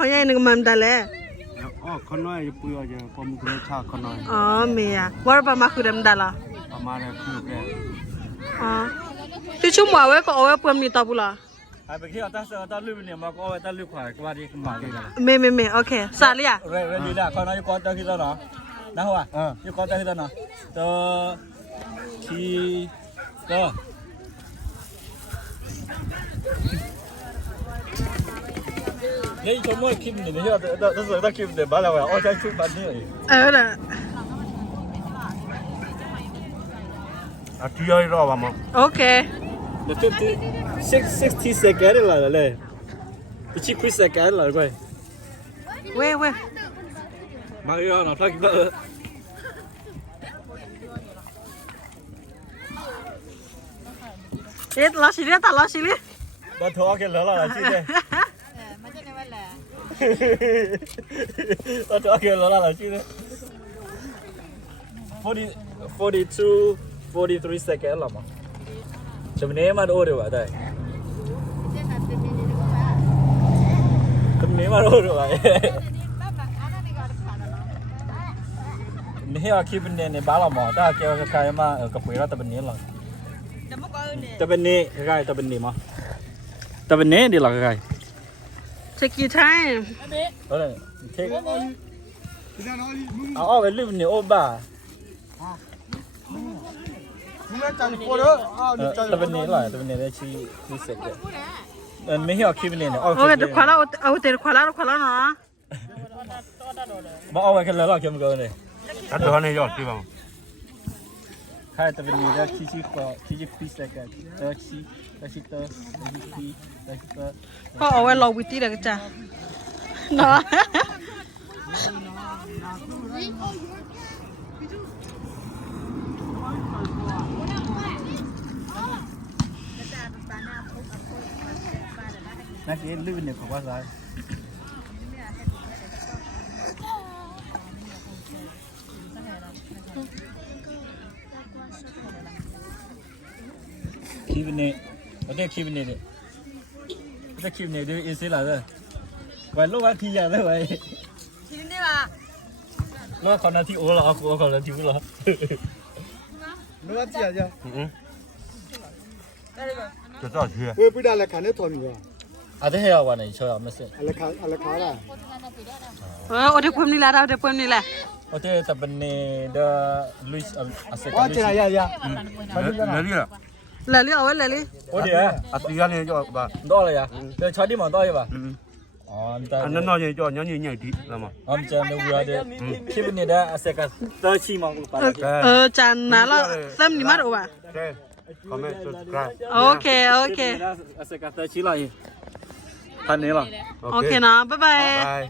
เขาใหญ่หนึ่งมันได้แล้วอ๋อคนน้อยจะปุยจะพอมีคนชาคนน้อยอ๋อเมียว่าประมาณคือเดิมได้ละประมาณนั้นคือแกอ๋อที่ชุ่มว่าเว้ยก็เอาไว้เพิ่มมีต่อบุล่ะไอ้เมื่อกี้ตาลืมเนี่ยมาก็เอาไว้ตาลืมขวายก็ว่าที่มาเลยกันเมโอเคสาลีอ่ะเรดีนะเขาน้อยก็ตาคิดแล้วเนาะนะหัวอยู่ก็ตาคิดแล้วเนาะตัวที่ตัวนี่ชมว่าคลิปนี่ไม่ใช่แต่สุดท้ายคลิปเดี๋ยวบ้านเราเอาใจชุดบ้านนี่เด้อที่ย่อยรอบ้างมั้งโอเคเดี๋ยว60 seconds เลยไปชิคุยsecond เลยก้อยเว้ยมาเยอะหน่อยทักกี่รอสิเรียตัดรอสิเรียบ้านท้อกันแล้วล่ะชิเด้มันจะในวันแหละบ้านท้อกันแล้วล่ะชิเด้42 seconds ละมั้งจะเป็นเนี่ยมาดูดีกว่าได้จะเป็นเนี่ยมาดูดีกว่านี่อาคีเป็นเนี่ยในบ้านเราหมอถ้าเกี่ยวกับใครมากับปุ๋ยเราจะเป็นเนี่ยหรอจะเป็นเนี่ยใครจะเป็นเนี่ยมั้งจะเป็นเนี่ยดีหรอใคร Take your time เออเช็คเอาไปลืมเนี่ยโอ้บ้ามึงไม่จังปวดเหรอจะเป็นเนี่ยหรอจะเป็นเนี่ยได้ชี้เสร็จเลยไม่เหี้ยคีเป็นเนี่ยโอเคเดี๋ยวขวาเอาเดี๋ยวขวาแล้วเนาะบอกเอาไว้กันแล้วหรอเกี่ยวกับเนี่ยถ้าเดี๋ยวนี่ยอดที่บ้างใครจะเป็นเนี่ยได้ชี้ฟีเสร็จกันชี้ก็เอาไว้รอวิธีเด็กจ้ะเนาะนักเรียนลื่นเนี่ยขอว่าอะไรคีเป็นเนี่ยเอาแต่คีเป็นเนี่ยเอาแต่คีเป็นเนี่ยดูอินสิล่ะเด้อวันโลกวันที่อย่างได้ไหมทีนี้ป่ะโลกคนนั้นที่โอ้หรอกูคนนั้นที่โอ้หรอโลกที่อะไรจะจ่อเชื่อไปได้ราคาเนี่ยทนกว่าอาจจะให้เอาวันไหนช่วยเอาไม่เสร็จราคาล่ะโอ้เดี๋ยวเพิ่มนี่แหละเดี๋ยวเพิ่มนี่แหละโอเคแต่เป็นเดอลุยส์อาเซกันลุยส์ยาเลยเอาไว้เลยโอ้เดี๋ยวอาเซียนเนี่ยจ่อบ้าต่อเลยอ่ะเดี๋ยวช้อนที่หมอนต่ออยู่ป่ะอ๋ออันนั้นน้อยจ่อยังใหญ่ที่ละมั้งอ๋อจะไม่รู้เดี๋ยวคิดเป็นเดออาเซกันต่อชีมังกูไปจานนั้นละเต็มนี่มาดูป่ะcomment subscribe โอเคอาเซกันต่อชีอะไรพันนี้หรอโอเคนะบ๊ายบาย